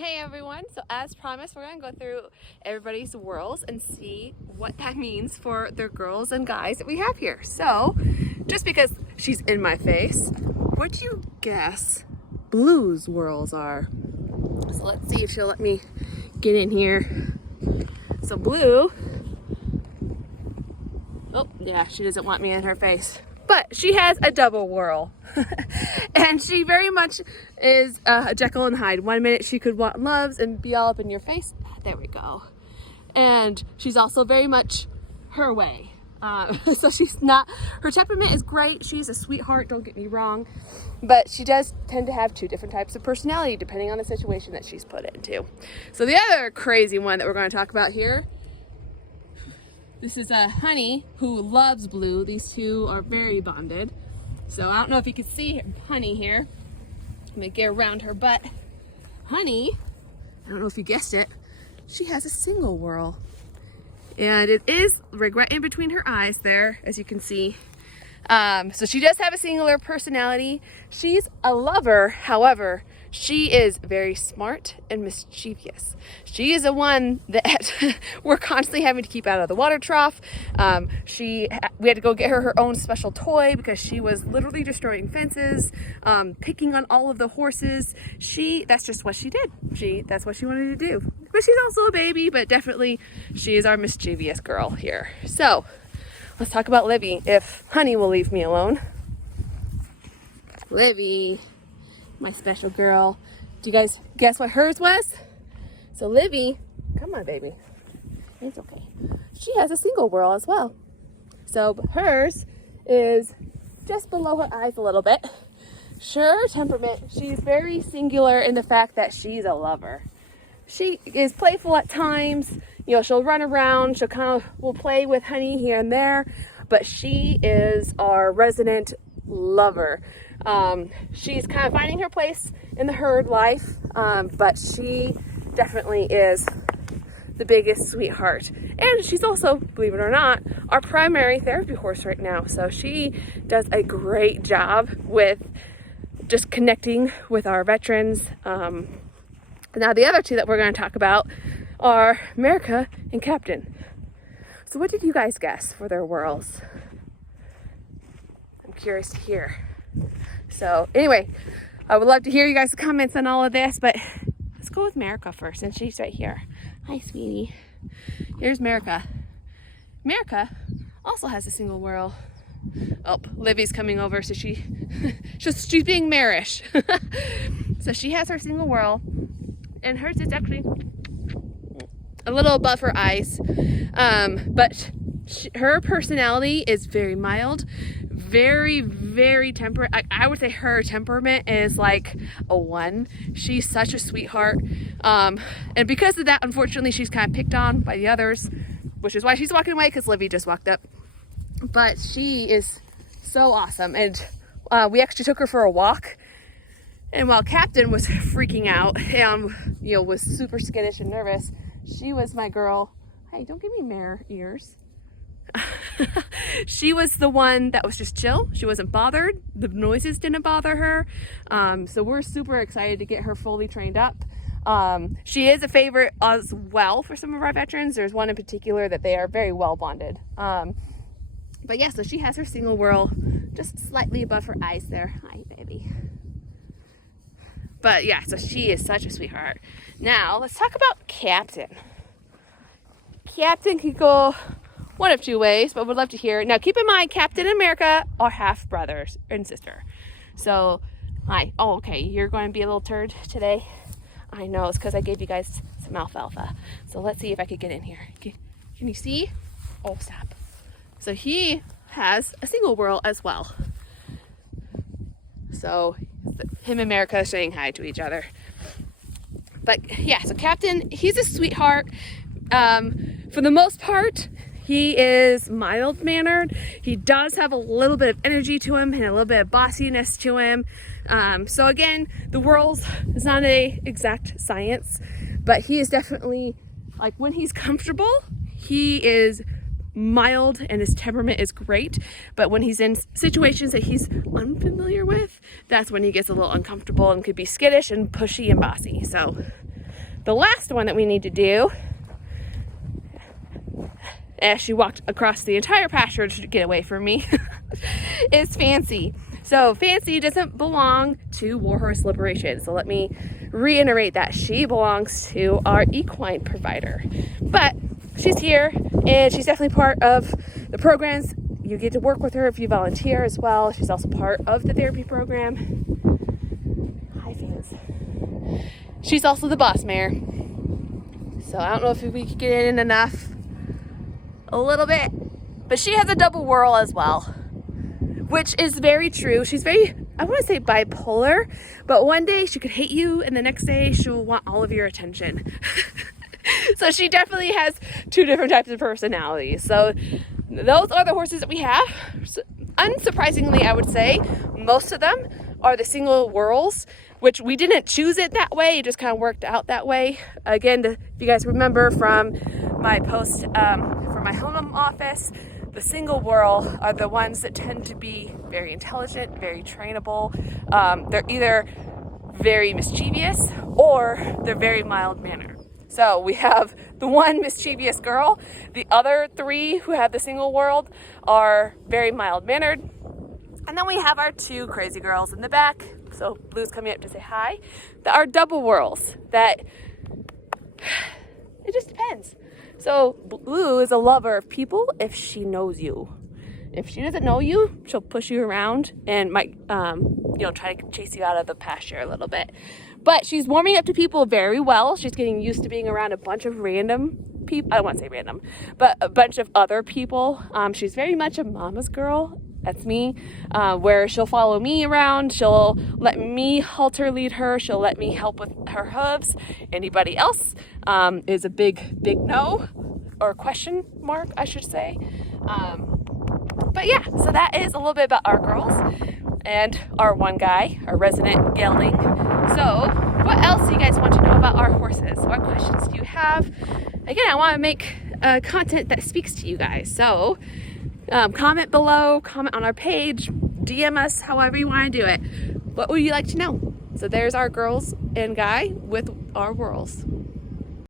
Hey everyone, so as promised, we're going to go through everybody's whirls and see what that means for the girls and guys that we have here. So, just because she's in my face, what do you guess Blue's whirls are? So let's see if she'll let me get in here. So Blue, oh yeah, she doesn't want me in her face. But she has a double whirl. And she very much is a Jekyll and Hyde. One minute she could want loves and be all up in your face. There we go. And she's also very much her way. So she's not, her temperament is great. She's a sweetheart, don't get me wrong. But she does tend to have two different types of personality depending on the situation that she's put into. So the other crazy one that we're going to talk about here, this is a Honey who loves Blue. These two are very bonded. So I don't know if you can see Honey here. Let me get around her butt. Honey, I don't know if you guessed it, she has a single whirl. And it is right in between her eyes there, as you can see. So she does have a singular personality. She's a lover, however, she is very smart and mischievous. She is the one that we're constantly having to keep out of the water trough. We had to go get her own special toy because she was literally destroying fences, picking on all of the horses. That's just what she did. That's what she wanted to do. But she's also a baby, but definitely she is our mischievous girl here. So let's talk about Livy, if Honey will leave me alone. Livy, my special girl. Do you guys guess what hers was? So Livy, come on baby, it's okay. She has a single whirl as well. So hers is just below her eyes a little bit. Sure, temperament, she's very singular in the fact that she's a lover. She is playful at times. You know, she'll run around, will play with Honey here and there, but she is our resident lover. She's kind of finding her place in the herd life, but she definitely is the biggest sweetheart. And she's also, believe it or not, our primary therapy horse right now. So she does a great job with just connecting with our veterans. Now the other two that we're going to talk about are America and Captain. So what did you guys guess for their whirls? I'm curious to hear. So anyway, I would love to hear you guys' comments on all of this, but let's go with America first, and she's right here. Hi, sweetie. Here's America. America also has a single whirl. Oh, Livy's coming over, so she's being marish. So she has her single whirl, and hers is actually a little above her eyes, but her personality is very mild, very, very temperate. I would say her temperament is like a 1. She's such a sweetheart, and because of that, unfortunately, she's kind of picked on by the others, which is why she's walking away, because Livy just walked up. But she is so awesome, and we actually took her for a walk. And while Captain was freaking out and was super skittish and nervous, she was my girl. Hey, don't give me mare ears. She was the one that was just chill. She wasn't bothered. The noises didn't bother her. So we're super excited to get her fully trained up. She is a favorite as well for some of our veterans. There's one in particular that they are very well bonded. But yeah, so she has her single whirl just slightly above her eyes there. Hi, baby. But yeah, so she is such a sweetheart. Now, let's talk about Captain. Captain could go one of two ways, but would love to hear. Now, keep in mind, Captain and America are half brothers and sister. So, hi. Oh, okay, you're going to be a little turd today. I know, it's because I gave you guys some alfalfa. So let's see if I could get in here. Can you see? Oh, stop. So he has a single whirl as well. So him and America are saying hi to each other. But yeah, so Captain, he's a sweetheart. For the most part, he is mild-mannered. He does have a little bit of energy to him and a little bit of bossiness to him. So again, the whirls is not an exact science, but he is definitely, like, when he's comfortable, he is mild and his temperament is great, but when he's in situations that he's unfamiliar with, that's when he gets a little uncomfortable and could be skittish and pushy and bossy. So The last one that we need to do, as she walked across the entire pasture to get away from me, is Fancy. So Fancy doesn't belong to Warhorse Liberation. So let me reiterate that. She belongs to our equine provider. But she's here and she's definitely part of the programs. You get to work with her if you volunteer as well. She's also part of the therapy program. Hi, fans. She's also the boss mare. So I don't know if we could get in enough. A little bit. But she has a double whirl as well, which is very true. She's very, I want to say bipolar, but one day she could hate you and the next day she'll want all of your attention. So she definitely has two different types of personalities. So those are the horses that we have. Unsurprisingly, I would say most of them are the single whirls, which we didn't choose it that way. It just kind of worked out that way. Again, if you guys remember from my post from my home office, the single whirl are the ones that tend to be very intelligent, very trainable. They're either very mischievous or they're very mild-mannered. So we have the one mischievous girl. The other three who have the single whirl are very mild-mannered. And then we have our two crazy girls in the back. So Blue's coming up to say hi. That are double whirls. That it just depends. So Blue is a lover of people if she knows you. If she doesn't know you, she'll push you around and might, try to chase you out of the pasture a little bit. But she's warming up to people very well. She's getting used to being around a bunch of random people. I don't want to say random, but a bunch of other people. She's very much a mama's girl. That's me, where she'll follow me around. She'll let me halter lead her. She'll let me help with her hooves. Anybody else is a big no, or question mark, I should say. But yeah, so that is a little bit about our girls and our one guy, our resident gelding. So what else do you guys want to know about our horses? What questions do you have? Again, I want to make content that speaks to you guys. So comment below, comment on our page, DM us, however you want to do it. What would you like to know? So there's our girls and guy with our whirls.